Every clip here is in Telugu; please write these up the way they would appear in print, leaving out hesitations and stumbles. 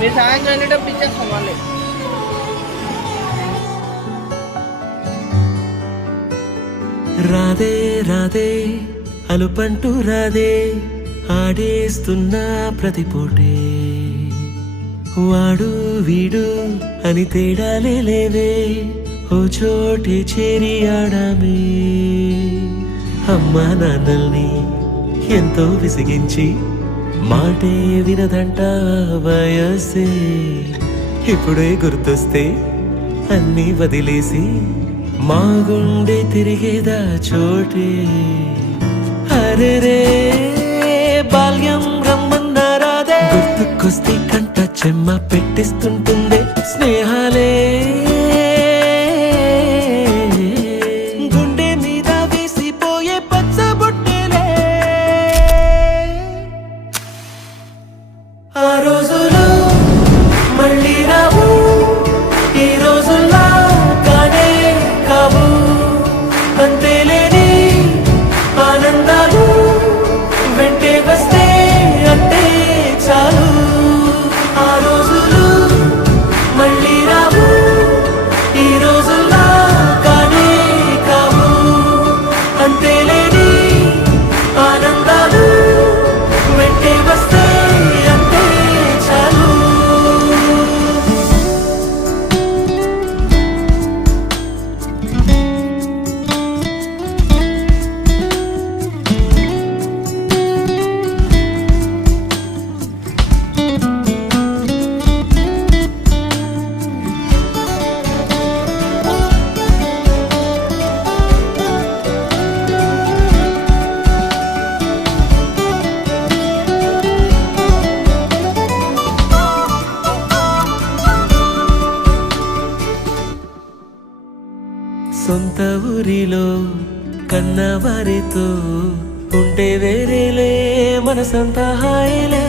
మీరు సాయంత్రం వెళ్ళేటప్పుడు ఇచ్చేస్తాం మళ్ళీ. రాధే రాధే అలుపంటూ రాధే ఆడేస్తున్నా ప్రతి పూటే, వాడు వీడు అని తేడాలే లేవే, ఓ చోటే చేరి ఆడామే. అమ్మా నాన్నల్ని ఎంతో విసిగించి మాటే వినదంట వయసే, ఇప్పుడే గుర్తొస్తే అన్నీ వదిలేసి మా గుండె తిరిగేదా చోటే. అరెరే బాల్యం రమ్మన్నారాదే, గుర్తుకొస్తే కంట చెమ్మ పెట్టిస్తుంటుందే స్నేహాలే. గుండె మీద వేసిపోయే పచ్చబొట్టెలే, ఆ రోజులు మళ్ళీ రావు, ఈ రోజుల్లా కానే కావు. అంతేలేని ఆనందాలు వెంటే వస్తే అంటే చాలు. ఆ రోజులు మళ్ళీ రావు, ఈ రోజుల్లా కానే కావు. అంతేలేని ఆనందాలు వెంటే వస్తే అంటే చాలు. సొంత ఊరిలో కన్నవారితో ఉంటే వేరేలే మనసంతా హాయిలే.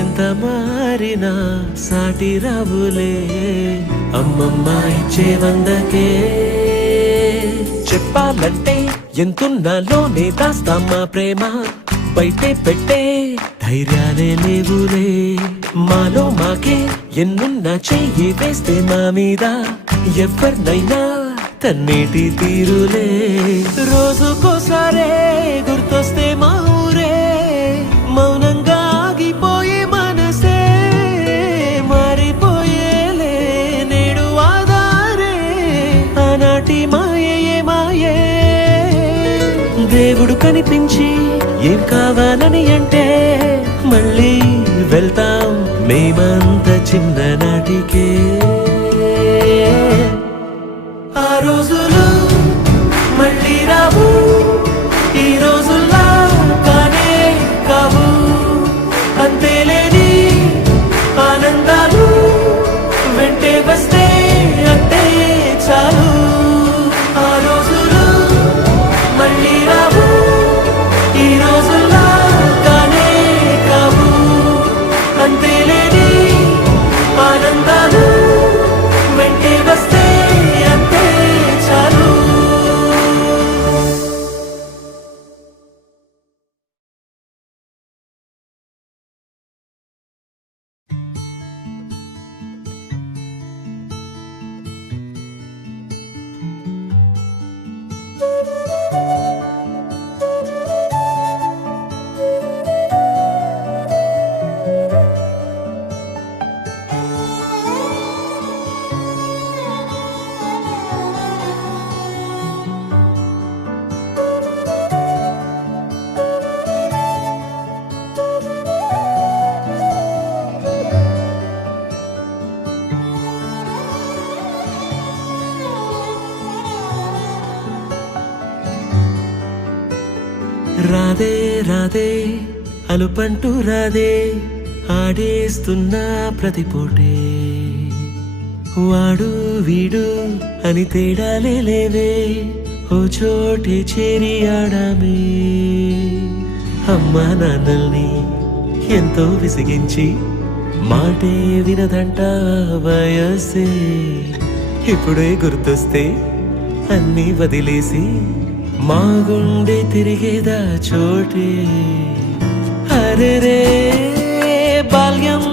ఎంత మారినా సాటి రావులే అమ్మమ్మ ఇచ్చే వందకే. చెప్పాలంటే ఎంతున్నాలోనే దాస్తామా ప్రేమ, బయటే పెట్టే ధైర్యాలే లేవులే. మాలో మాకే ఎన్నున్నా చెయ్యి వేస్తే మా మీద ఎవరినైనా తన్నేటి తీరులే. రోజుకోసారే గుర్తొస్తే మా ఊరే, మౌనంగా ఆగిపోయే మనసే మారిపోయేలే నేడు ఆధారే. ఆనాటి మాయే మాయే, దేవుడు కనిపించి ఏం కావాలని అంటే మళ్ళీ వెళ్తాం మేమంత చిన్ననాటికే. ఆ రోజులు మళ్ళీ రావు, ఈ రోజుల్లా కానే కావు. అంతేలేని ఆనందాలు వెంటే వస్తే అంటే చాలు. ఆ రోజులు మళ్ళీ రావు, ఈ రోజుల్లా కానే కావు. అంతేలేని ఆనందాలు వెంటే వస్తే అంటే చాలు. రాధే రాధే అలుపంటూ రాధే ఆడేస్తున్నా ప్రతి పూటే, వాడు వీడు అని తేడాలే లేవే, ఓ చోటే చేరి ఆడామే. అమ్మా నాన్నల్ని ఎంతో విసిగించి మాటే వినదంట వయసే. ఇప్పుడే గుర్తొస్తే అన్నీ వదిలేసి మా గుండె తిరిగేదా చోటే. అరెరే బాల్యం